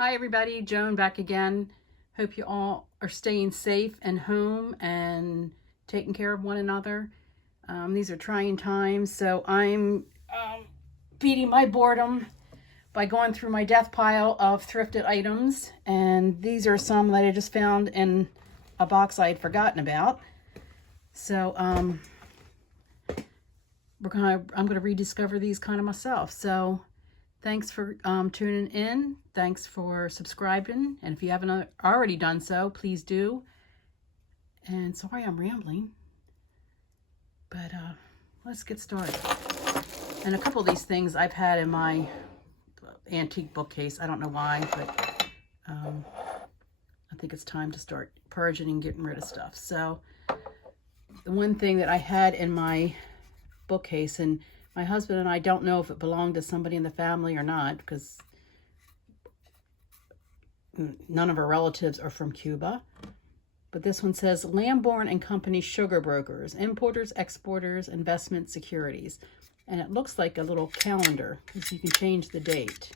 Hi everybody, Joan back again. Hope you all are staying safe and home and taking care of one another. These are trying times, so I'm beating my boredom by going through my death pile of thrifted items. And these are some that I just found in a box I had forgotten about. So I'm gonna rediscover these kind of myself. So thanks for tuning in. Thanks for subscribing. And if you haven't already done so, please do. And sorry I'm rambling, but let's get started. And a couple of these things I've had in my antique bookcase. I don't know why, but I think it's time to start purging and getting rid of stuff. So the one thing that I had in my bookcase, and my husband and I don't know if it belonged to somebody in the family or not, because none of our relatives are from Cuba. But this one says Lamborn and Company Sugar Brokers, Importers, Exporters, Investment Securities. And it looks like a little calendar, because you can change the date.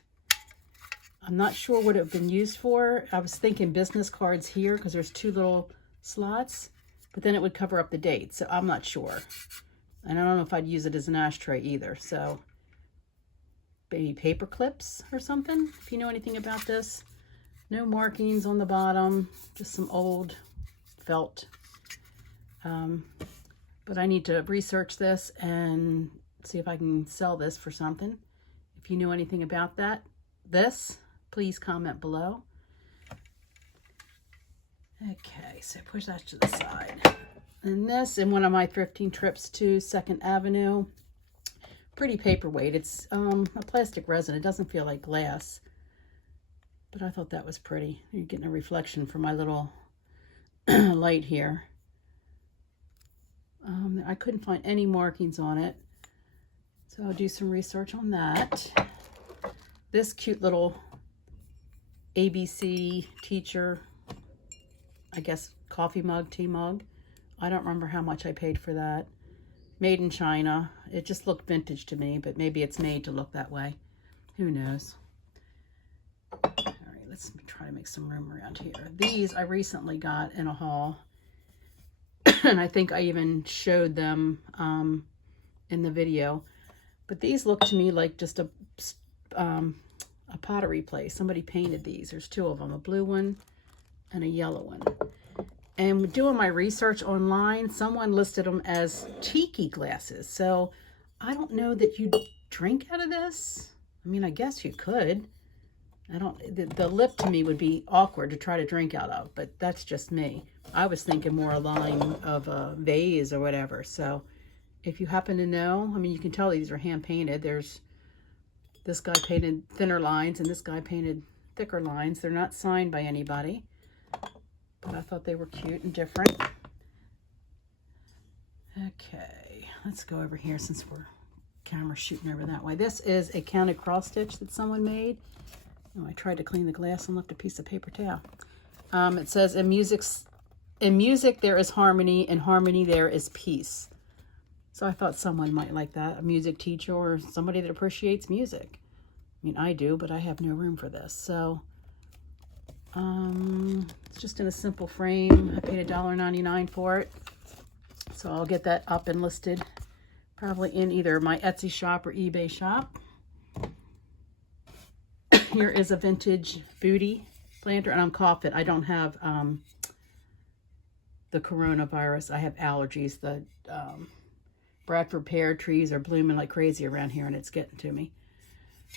I'm not sure what it would have been used for. I was thinking business cards here, because there's two little slots, but then it would cover up the date. So I'm not sure. And I don't know if I'd use it as an ashtray either. So maybe paper clips or something, if you know anything about this. No markings on the bottom, just some old felt. But I need to research this and see if I can sell this for something. If you know anything about this, please comment below. Okay, so push that to the side. And this, in one of my thrifting trips to 2nd Avenue, pretty paperweight. It's a plastic resin. It doesn't feel like glass, but I thought that was pretty. You're getting a reflection from my little light here. I couldn't find any markings on it, so I'll do some research on that. This cute little ABC teacher, I guess, coffee mug, tea mug. I don't remember how much I paid for that. Made in China. It just looked vintage to me, but maybe it's made to look that way. Who knows? All right, let's try to make some room around here. These I recently got in a haul, and I think I even showed them in the video. But these look to me like just a pottery place. Somebody painted these. There's two of them, a blue one and a yellow one. And doing my research online, someone listed them as Tiki Glasses. So I don't know that you drink out of this. I mean, I guess you could. The lip to me would be awkward to try to drink out of, but that's just me. I was thinking more a line of a vase or whatever. So if you happen to know, I mean, you can tell these are hand painted. There's this guy painted thinner lines and this guy painted thicker lines. They're not signed by anybody, but I thought they were cute and different. Okay, let's go over here since we're camera shooting over that way. This is a counted cross stitch that someone made. Oh, I tried to clean the glass and left a piece of paper towel. It says, in music there is harmony, in harmony there is peace. So I thought someone might like that, a music teacher or somebody that appreciates music. I mean, I do, but I have no room for this. So it's just in a simple frame. I paid $1.99 for it. So I'll get that up and listed probably in either my Etsy shop or eBay shop. Here is a vintage booty planter, and I'm coughing. I don't have the coronavirus. I have allergies. The Bradford pear trees are blooming like crazy around here, and it's getting to me.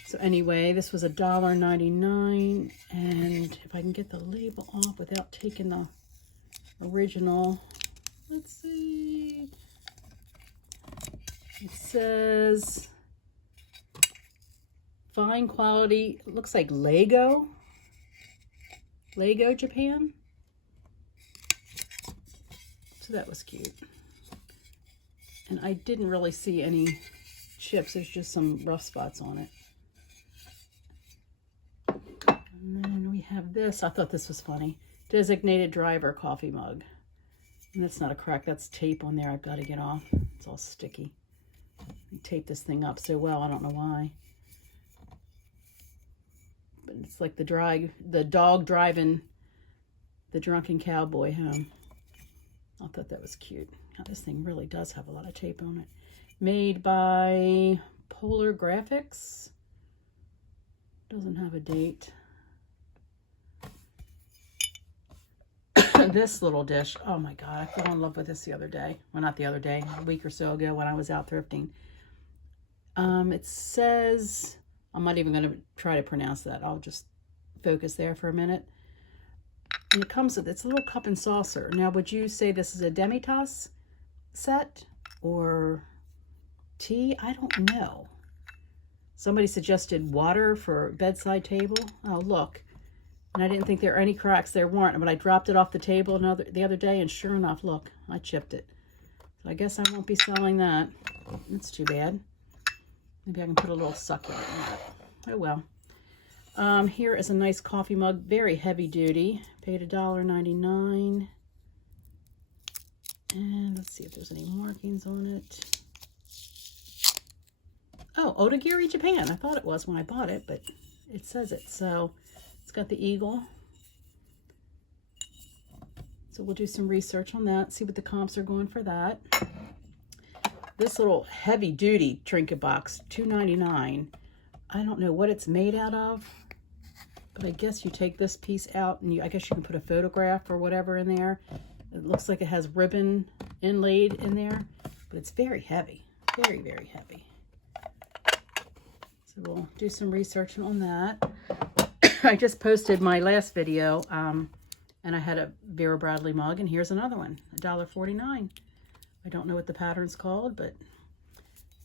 So anyway, this was $1.99, and if I can get the label off without taking the original, let's see. It says fine quality. It looks like Lego Japan. So that was cute. And I didn't really see any chips. There's just some rough spots on it. And then we have this. I thought this was funny. Designated driver coffee mug. And that's not a crack. That's tape on there I've got to get off. It's all sticky. I taped this thing up so well. I don't know why. But It's like the dog driving the drunken cowboy home. I thought that was cute. Oh, this thing really does have a lot of tape on it. Made by Polar Graphics. Doesn't have a date. This little dish. Oh my God, I fell in love with this the other day. Well, not the other day, a week or so ago when I was out thrifting. It says, I'm not even going to try to pronounce that. I'll just focus there for a minute. And it comes with, it's a little cup and saucer. Now, would you say this is a demi-tasse set or tea? I don't know. Somebody suggested water for bedside table. Oh, look. And I didn't think there were any cracks. There weren't, but I dropped it off the table the other day, and sure enough, look, I chipped it. So I guess I won't be selling that. That's too bad. Maybe I can put a little succulent in that. Oh, well. Here is a nice coffee mug, very heavy duty. Paid $1.99. And let's see if there's any markings on it. Oh, Otagiri, Japan. I thought it was when I bought it, but it says it. So it's got the eagle. So we'll do some research on that, see what the comps are going for that. This little heavy duty trinket box, $2.99. I don't know what it's made out of, but I guess you take this piece out and I guess you can put a photograph or whatever in there. It looks like it has ribbon inlaid in there, but it's very heavy, very, very heavy. So we'll do some research on that. I just posted my last video, and I had a Vera Bradley mug, and here's another one, $1.49. I don't know what the pattern's called, but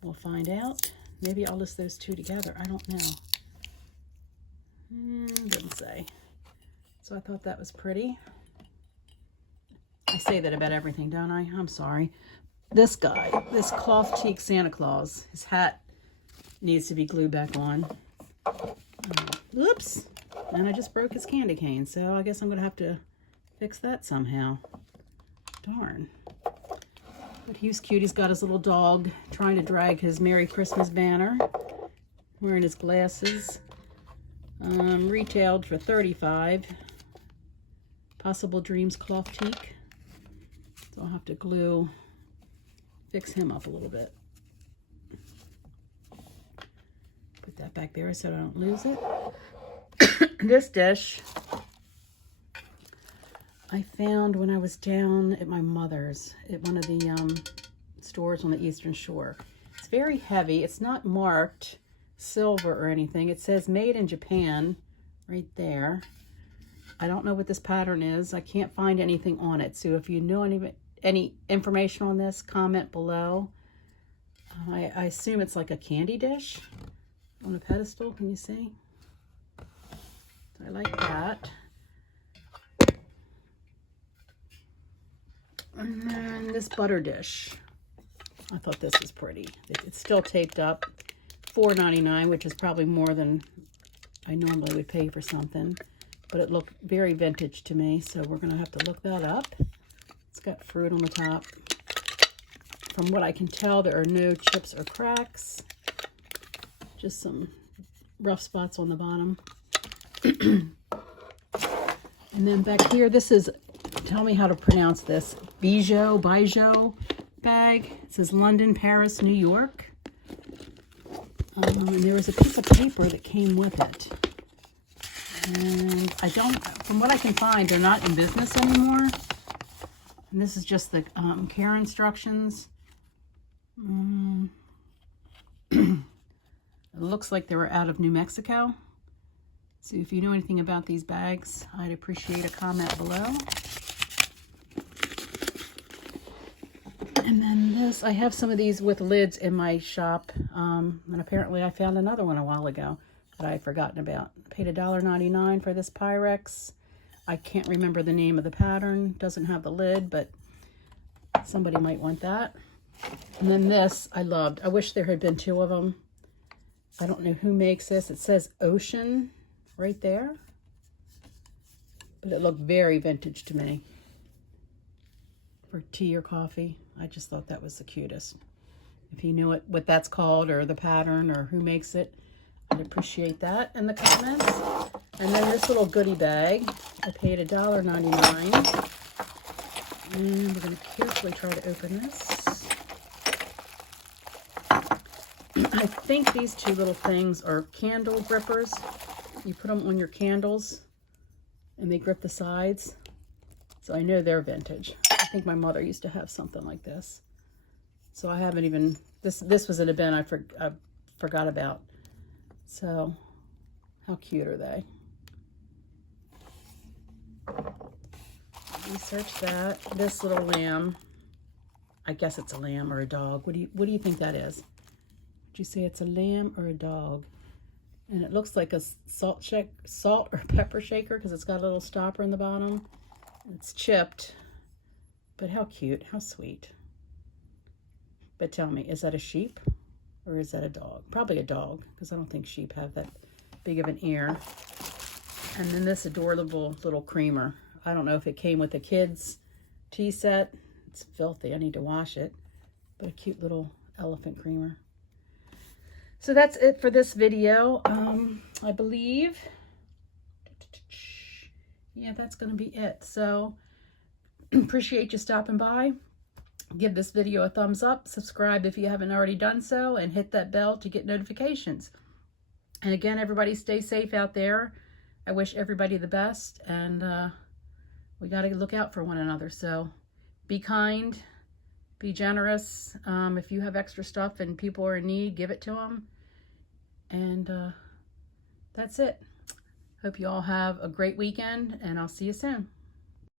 we'll find out. Maybe I'll list those two together. I don't know. Didn't say. So I thought that was pretty. I say that about everything, don't I? I'm sorry. This guy, this cloth cheek Santa Claus, his hat needs to be glued back on. Oops. And I just broke his candy cane, so I guess I'm going to have to fix that somehow. Darn. But he was cute. He's got his little dog trying to drag his Merry Christmas banner, wearing his glasses. Retailed for $35. Possible Dreams cloth cheek. So I'll have to fix him up a little bit. Put that back there so I don't lose it. This dish I found when I was down at my mother's at one of the stores on the Eastern Shore. It's very heavy. It's not marked silver or anything. It says made in Japan right there. I don't know what this pattern is. I can't find anything on it. So if you know any information on this, comment below. I assume it's like a candy dish on a pedestal. Can you see? So I like that. And then this butter dish. I thought this was pretty. It's still taped up. $4.99, which is probably more than I normally would pay for something. But it looked very vintage to me, so we're going to have to look that up. It's got fruit on the top. From what I can tell, there are no chips or cracks. Just some rough spots on the bottom. And then back here, this is, tell me how to pronounce this, Bijou bag. It says London, Paris, New York. And there was a piece of paper that came with it. And from what I can find, they're not in business anymore. And this is just the care instructions. It looks like they were out of New Mexico. So if you know anything about these bags, I'd appreciate a comment below. And then this, I have some of these with lids in my shop. And apparently I found another one a while ago that I had forgotten about. I paid $1.99 for this Pyrex. I can't remember the name of the pattern. Doesn't have the lid, but somebody might want that. And then this I loved. I wish there had been two of them. I don't know who makes this. It says Ocean right there. But it looked very vintage to me. For tea or coffee. I just thought that was the cutest. If you knew what that's called or the pattern or who makes it, I'd appreciate that in the comments. And then this little goodie bag, I paid $1.99. And we're going to carefully try to open this. I think these two little things are candle grippers. You put them on your candles and they grip the sides. So I know they're vintage. I think my mother used to have something like this. So I haven't even, this was in a bin I forgot about. So how cute are they? Research that. This little lamb, I guess it's a lamb or a dog. What do you think that is? Would you say it's a lamb or a dog? And it looks like a salt or pepper shaker because it's got a little stopper in the bottom. It's chipped, but how cute, how sweet. But tell me, is that a sheep or is that a dog? Probably a dog because I don't think sheep have that big of an ear. And then this adorable little creamer. I don't know if it came with a kid's tea set. It's filthy. I need to wash it. But a cute little elephant creamer. So that's it for this video. I believe. Yeah, that's going to be it. So appreciate you stopping by. Give this video a thumbs up. Subscribe if you haven't already done so. And hit that bell to get notifications. And again, everybody stay safe out there. I wish everybody the best. And we got to look out for one another. So be kind, be generous. If you have extra stuff and people are in need, give it to them. And that's it. Hope you all have a great weekend, and I'll see you soon.